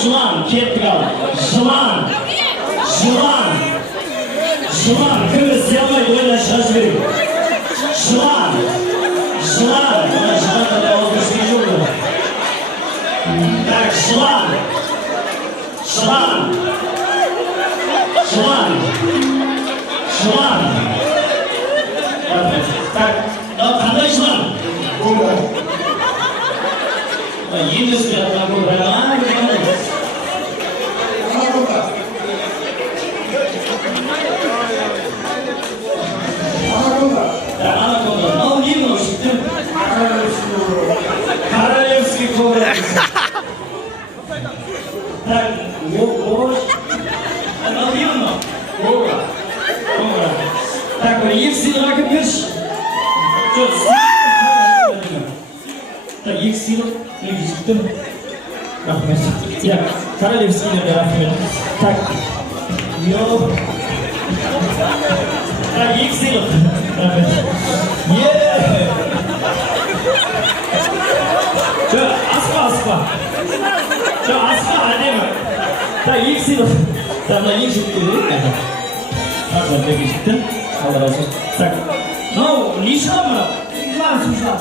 Жылан, кетті қал. Жылан. Жылан. Жылан. Кім істей алмайды, ойдан шыға жіберу. Жылан. Жылан. Мына жыланда да ауызбіршілік жоқ. Так, жылан. Жылан. Жылан. Жылан. Так, қандай жылан? Енді сөйлеп королевский кобра. Так, так, бір екі сыйлық әкеп берші. Так, екі сыйлық, екі жіктім. Рахмет. Так, королевскийлерге рахмет. Так, так, екі сыйлық. Рахмет. Аспа. Әдемі. Так, екі сыйлық. Так, мына екі жіктім. Рахмет, екі жіктім. Алла разы болсын. Так, мынау не шыға мынау? Жылан.